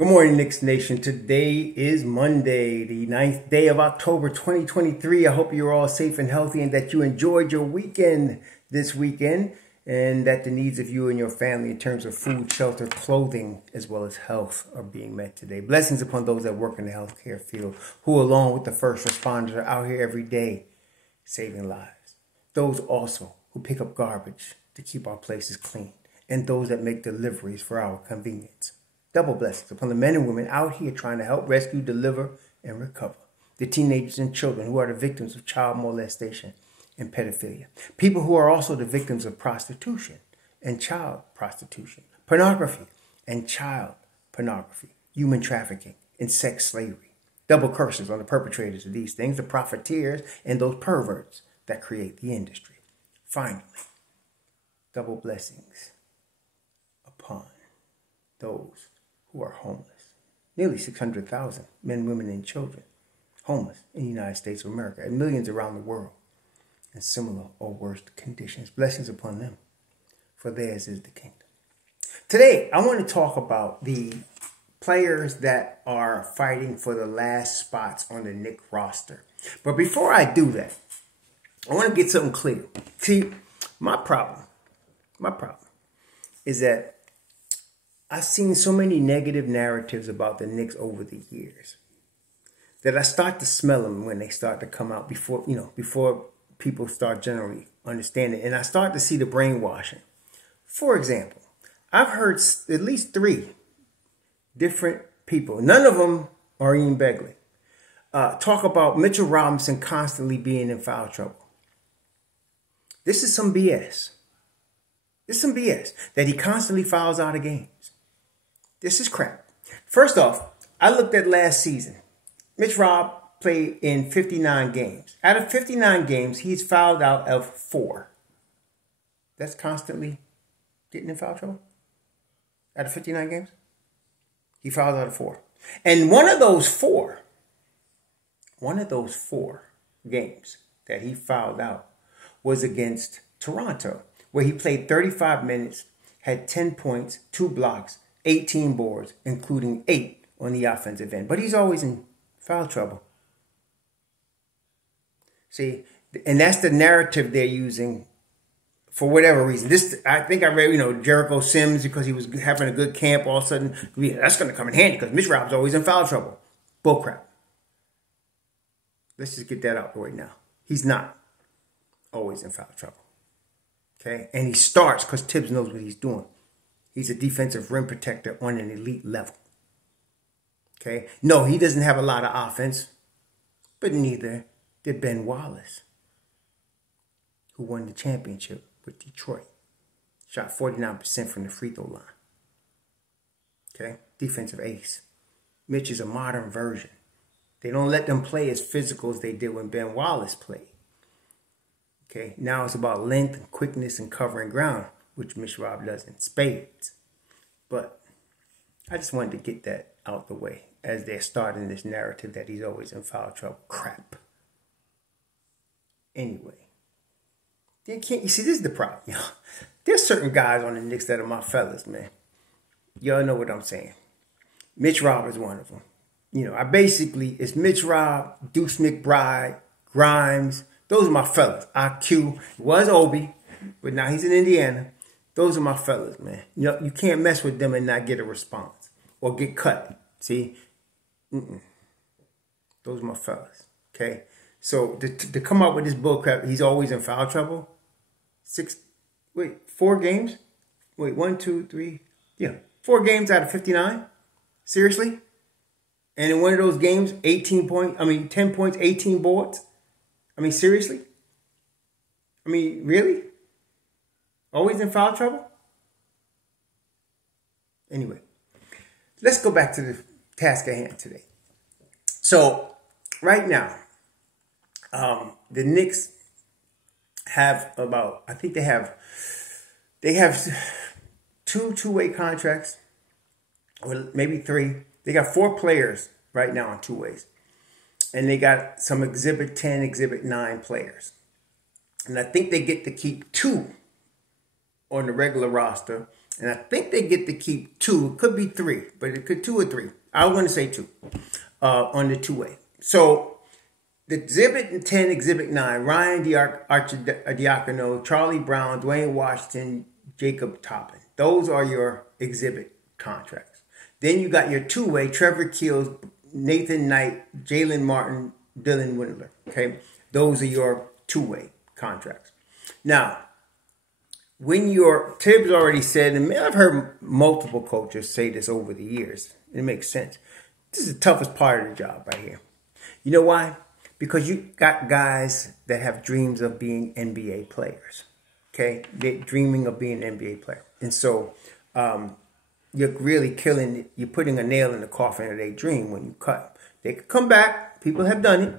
Good morning, Knicks Nation. Today is Monday, the 9th day of October 2023. I hope you're all safe and healthy and that you enjoyed your weekend this weekend and that the needs of you and your family in terms of food, shelter, clothing, as well as health are being met today. Blessings upon those that work in the healthcare field who, along with the first responders, are out here every day saving lives. Those also who pick up garbage to keep our places clean and those that make deliveries for our convenience. Double blessings upon the men and women out here trying to help rescue, deliver, and recover the teenagers and children who are the victims of child molestation and pedophilia. People who are also the victims of prostitution and child prostitution, pornography and child pornography, human trafficking and sex slavery. Double curses on the perpetrators of these things, the profiteers and those perverts that create the industry. Finally, double blessings upon those who are homeless. Nearly 600,000 men, women, and children homeless in the United States of America and millions around the world in similar or worse conditions. Blessings upon them, for theirs is the kingdom. Today, I want to talk about the players that are fighting for the last spots on the Knicks roster. But before I do that, I want to get something clear. See, my problem is that I've seen so many negative narratives about the Knicks over the years that I start to smell them when they start to come out before people start generally understanding. And I start to see the brainwashing. For example, I've heard at least 3 different people, none of them are Ian Begley, talk about Mitchell Robinson constantly being in foul trouble. This is some BS. This is some BS that he constantly fouls out of games. This is crap. First off, I looked at last season. Mitch Rob played in 59 games. Out of 59 games, he's fouled out of 4. That's constantly getting in foul trouble? Out of 59 games? He fouled out of 4. And one of those four games that he fouled out was against Toronto, where he played 35 minutes, had 10 points, 2 blocks, 18 boards, including 8 on the offensive end. But he's always in foul trouble. See, and that's the narrative they're using for whatever reason. I think I read, Jericho Sims, because he was having a good camp, all of a sudden, that's going to come in handy because Mitch Rob's always in foul trouble. Bullcrap. Let's just get that out the way now. He's not always in foul trouble. Okay? And he starts because Tibbs knows what he's doing. He's a defensive rim protector on an elite level. Okay? No, he doesn't have a lot of offense, but neither did Ben Wallace, who won the championship with Detroit. Shot 49% from the free throw line. Okay? Defensive ace. Mitch is a modern version. They don't let them play as physical as they did when Ben Wallace played. Okay? Now it's about length and quickness and covering ground, which Mitch Rob does in spades. But I just wanted to get that out the way as they're starting this narrative that he's always in foul trouble. Crap. Anyway. You see, this is the problem. There's certain guys on the Knicks that are my fellas, man. Y'all know what I'm saying. Mitch Rob is one of them. It's Mitch Rob, Deuce McBride, Grimes. Those are my fellas. IQ was Obi, but now he's in Indiana. Those are my fellas, man. You can't mess with them and not get a response or get cut. See? Those are my fellas. Okay? So to come up with this bullcrap, he's always in foul trouble. 4 games? 1, 2, 3. Yeah. 4 games out of 59? Seriously? And in one of those games, 10 points, 18 boards? Seriously? Really? Always in foul trouble? Anyway, let's go back to the task at hand today. So, right now, the Knicks have they have 2 two-way contracts, or maybe 3. They got 4 players right now on 2 ways. And they got some Exhibit 10, Exhibit 9 players. And I think they get to keep 2 on the regular roster And I think they get to keep 2. It could be 3, but it could 2 or 3. I want to say 2 on the 2-way. So the Exhibit 10, Exhibit 9, Ryan Arcidiacono, Charlie Brown, Dwayne Washington, Jacob Toppin. Those are your exhibit contracts. Then you got your 2-way, Trevor Keels, Nathan Knight, Jalen Martin, Dylan Windler. Okay, those are your 2-way contracts. Now, when Tibbs already said, and I've heard multiple coaches say this over the years, it makes sense. This is the toughest part of the job right here. You know why? Because you got guys that have dreams of being NBA players. Okay, they're dreaming of being an NBA player, and so you're really you're putting a nail in the coffin of their dream when you cut. They could come back. People have done it,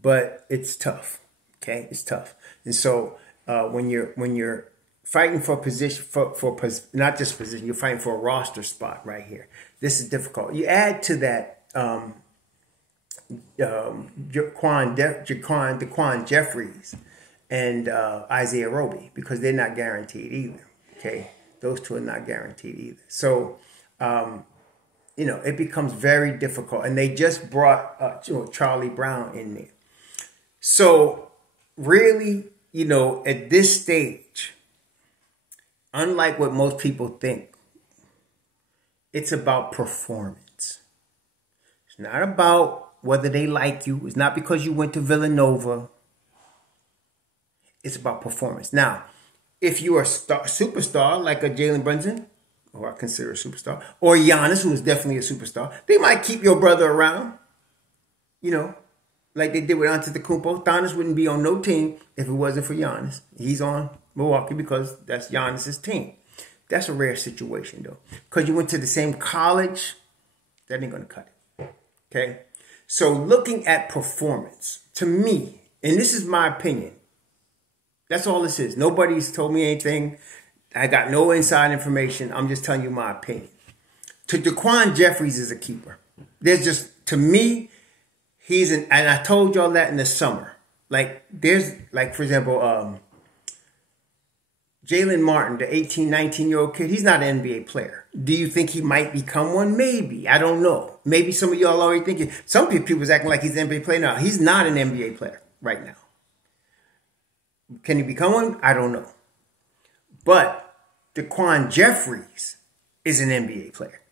but it's tough. Okay, it's tough, and so when you're fighting for position, for not just position, you're fighting for a roster spot right here. This is difficult. You add to that Daquan Jeffries and Isaiah Roby, because they're not guaranteed either. Okay, those 2 are not guaranteed either. So it becomes very difficult. And they just brought Charlie Brown in there. So really, at this stage, unlike what most people think, it's about performance. It's not about whether they like you. It's not because you went to Villanova. It's about performance. Now, if you are a superstar like a Jalen Brunson, who I consider a superstar, or Giannis, who is definitely a superstar, they might keep your brother around, like they did with Antetokounmpo. Giannis wouldn't be on no team if it wasn't for Giannis. He's on Milwaukee because that's Giannis's team. That's a rare situation, though, because you went to the same college. That ain't going to cut it. Okay? So looking at performance, to me, and this is my opinion, that's all this is. Nobody's told me anything. I got no inside information. I'm just telling you my opinion. To Daquan Jeffries is a keeper. There's just, to me, and I told y'all that in the summer. For example, Jalen Martin, the 18, 19-year-old kid, he's not an NBA player. Do you think he might become one? Maybe. I don't know. Maybe some of y'all already thinking. Some people's acting like he's an NBA player now. He's not an NBA player right now. Can he become one? I don't know. But Daquan Jeffries is an NBA player.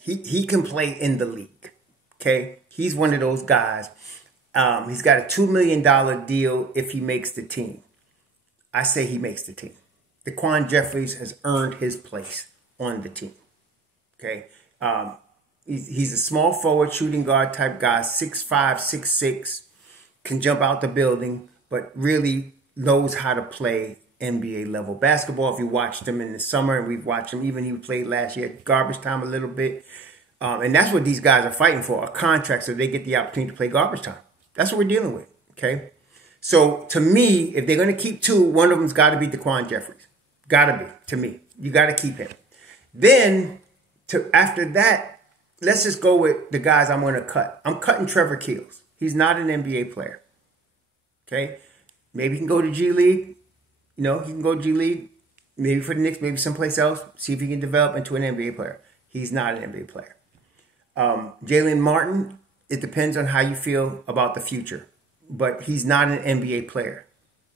He can play in the league. Okay? He's one of those guys. He's got a $2 million deal if he makes the team. I say he makes the team. Daquan Jeffries has earned his place on the team. Okay? He's a small forward, shooting guard type guy, 6'5", 6'6", can jump out the building, but really knows how to play NBA level basketball. If you watched him in the summer, and we've watched him, even he played last year at garbage time a little bit. And that's what these guys are fighting for, a contract so they get the opportunity to play garbage time. That's what we're dealing with, okay? So to me, if they're going to keep 2, one of them's got to be Daquan Jeffries. Got to be, to me. You got to keep him. Then, after that, let's just go with the guys I'm going to cut. I'm cutting Trevor Keels. He's not an NBA player, okay? Maybe he can go to G League. He can go to G League, maybe for the Knicks, maybe someplace else. See if he can develop into an NBA player. He's not an NBA player. Jalen Martin, it depends on how you feel about the future. But he's not an NBA player.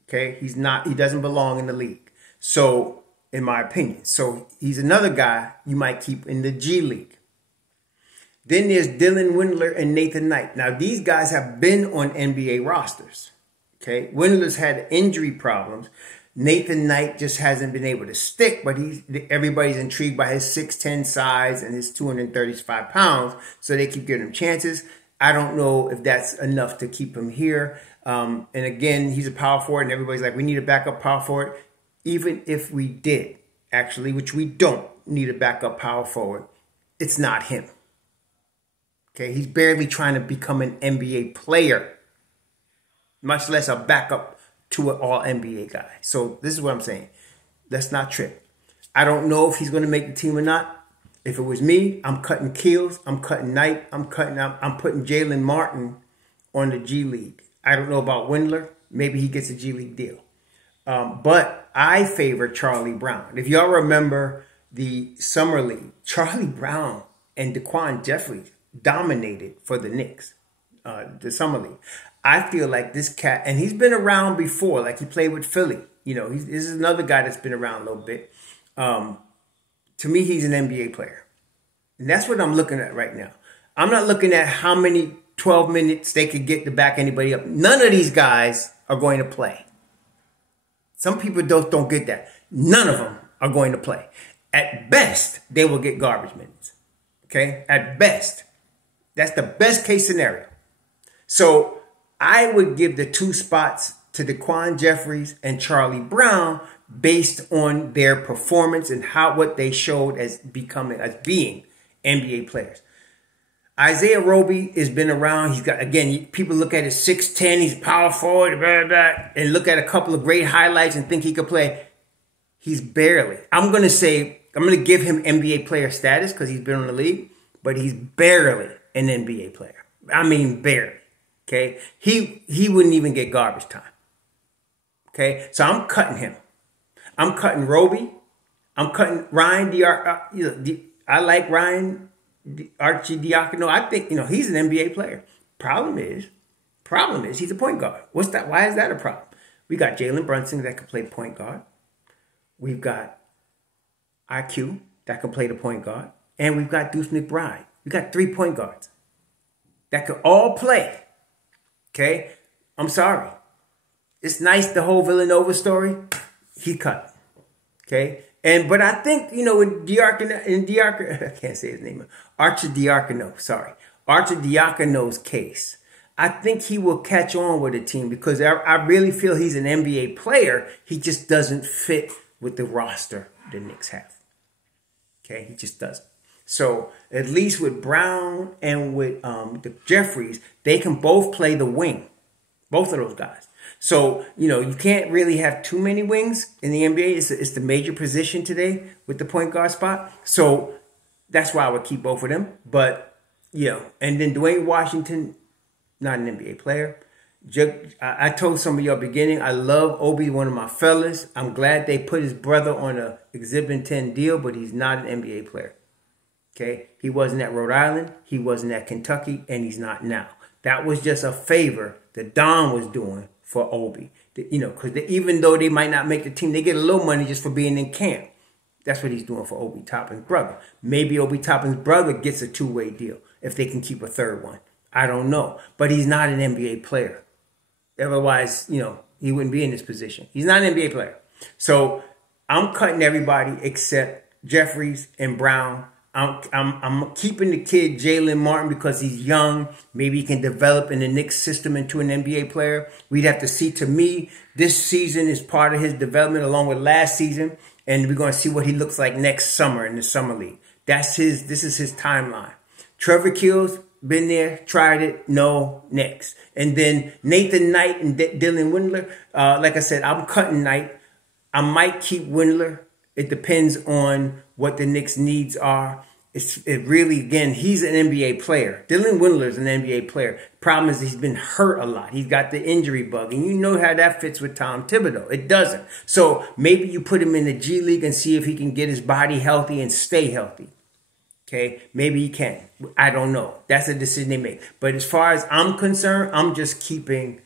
Okay? He doesn't belong in the league. So, in my opinion. So, he's another guy you might keep in the G League. Then there's Dylan Windler and Nathan Knight. Now, these guys have been on NBA rosters. Okay? Windler's had injury problems. Nathan Knight just hasn't been able to stick, but everybody's intrigued by his 6'10" size and his 235 pounds, so they keep giving him chances. I don't know if that's enough to keep him here. And again, he's a power forward, and everybody's like, we need a backup power forward. Even if we did, actually, which we don't need a backup power forward, it's not him. Okay, he's barely trying to become an NBA player, much less a backup to an all-NBA guy. So this is what I'm saying. Let's not trip. I don't know if he's going to make the team or not. If it was me, I'm cutting Keels. I'm cutting Knight. I'm putting Jalen Martin on the G League. I don't know about Windler. Maybe he gets a G League deal. But I favor Charlie Brown. If y'all remember, the Summer League, Charlie Brown and Daquan Jeffries dominated for the Knicks, the Summer League. I feel like this cat, and he's been around before, like he played with Philly. This is another guy that's been around a little bit. To me, he's an NBA player. And that's what I'm looking at right now. I'm not looking at how many 12 minutes they could get to back anybody up. None of these guys are going to play. Some people don't get that. None of them are going to play. At best, they will get garbage minutes. Okay? At best. That's the best case scenario. So I would give the 2 spots to Daquan Jeffries and Charlie Brown based on their performance and what they showed as being NBA players. Isaiah Roby has been around. He's got, again, people look at his 6'10", he's power forward, blah, blah, blah, and look at a couple of great highlights and think he could play. He's barely. I'm going to give him NBA player status because he's been in the league, but he's barely an NBA player. I mean, barely. Okay? He wouldn't even get garbage time. Okay? So I'm cutting him. I'm cutting Roby. I'm cutting Ryan I like Ryan Arcidiacono. I think, he's an NBA player. Problem is he's a point guard. What's that? Why is that a problem? We got Jalen Brunson that can play point guard. We've got IQ that can play the point guard. And we've got Deuce McBride. We got 3 point guards that could all play. Okay? I'm sorry. It's nice, the whole Villanova story. He cut. Okay? But I think, in I can't say his name. Arcidiacono's case, I think he will catch on with the team because I really feel he's an NBA player. He just doesn't fit with the roster the Knicks have. Okay? He just doesn't. So at least with Brown and with the Jeffries, they can both play the wing. Both of those guys. So, you can't really have too many wings in the NBA. It's the major position today with the point guard spot. So that's why I would keep both of them. But, and then Dwayne Washington, not an NBA player. I told some of y'all beginning, I love Obi, one of my fellas. I'm glad they put his brother on a Exhibit 10 deal, but he's not an NBA player. Okay? He wasn't at Rhode Island. He wasn't at Kentucky, and he's not now. That was just a favor that Don was doing for Obi. Because even though they might not make the team, they get a little money just for being in camp. That's what he's doing for Obi Toppin's brother. Maybe Obi Toppin's brother gets a 2-way deal if they can keep a third one. I don't know. But he's not an NBA player. Otherwise, he wouldn't be in this position. He's not an NBA player. So I'm cutting everybody except Jeffries and Brown. I'm keeping the kid Jalen Martin because he's young. Maybe he can develop in the Knicks system into an NBA player. We'd have to see. To me, this season is part of his development along with last season. And we're going to see what he looks like next summer in the Summer League. This is his timeline. Trevor Keels, been there, tried it, no, next. And then Nathan Knight and Dylan Windler. Like I said, I'm cutting Knight. I might keep Windler. It depends on what the Knicks' needs are. It really, again, he's an NBA player. Dylan Windler is an NBA player. Problem is he's been hurt a lot. He's got the injury bug. And you know how that fits with Tom Thibodeau. It doesn't. So maybe you put him in the G League and see if he can get his body healthy and stay healthy. Okay? Maybe he can. I don't know. That's a decision they make. But as far as I'm concerned, I'm just keeping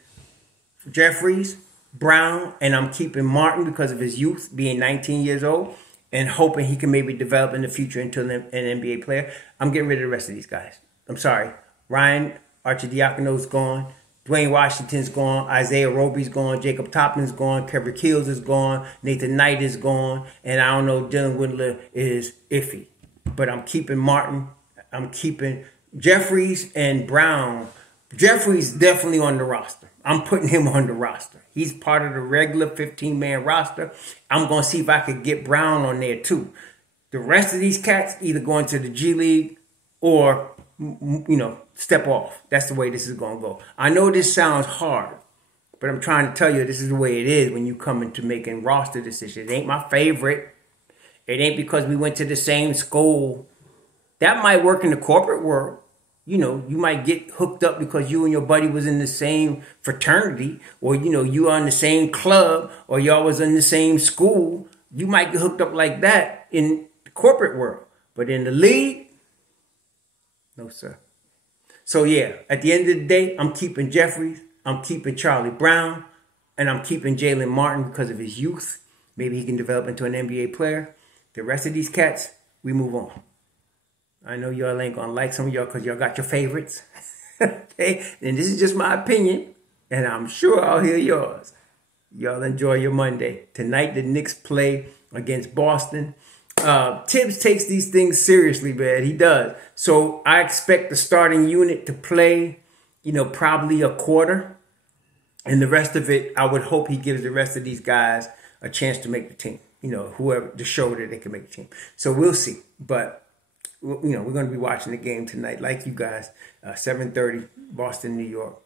Jeffries, Brown, and I'm keeping Martin because of his youth, being 19 years old, and hoping he can maybe develop in the future into an NBA player. I'm getting rid of the rest of these guys. I'm sorry. Ryan Arcidiacono's gone. Dwayne Washington's gone. Isaiah Roby's gone. Jacob Toppin's gone. Trevor Keels is gone. Nathan Knight is gone. And I don't know, Dylan Windler is iffy. But I'm keeping Martin. I'm keeping Jeffries and Brown. Jeffries definitely on the roster. I'm putting him on the roster. He's part of the regular 15-man roster. I'm going to see if I could get Brown on there too. The rest of these cats either going to the G League or, step off. That's the way this is going to go. I know this sounds hard, but I'm trying to tell you this is the way it is when you come into making roster decisions. It ain't my favorite. It ain't because we went to the same school. That might work in the corporate world. You might get hooked up because you and your buddy was in the same fraternity, or, you are in the same club, or y'all was in the same school. You might get hooked up like that in corporate world. But in the league, no, sir. So, yeah, at the end of the day, I'm keeping Jeffries. I'm keeping Charlie Brown. And I'm keeping Jalen Martin because of his youth. Maybe he can develop into an NBA player. The rest of these cats, we move on. I know y'all ain't going to like some of y'all because y'all got your favorites. Okay? And this is just my opinion. And I'm sure I'll hear yours. Y'all enjoy your Monday. Tonight, the Knicks play against Boston. Tibbs takes these things seriously, man. He does. So I expect the starting unit to play, probably a quarter. And the rest of it, I would hope he gives the rest of these guys a chance to make the team. Whoever, to show that they can make the team. So we'll see. But, we're going to be watching the game tonight, like you guys. 7:30, Boston, New York.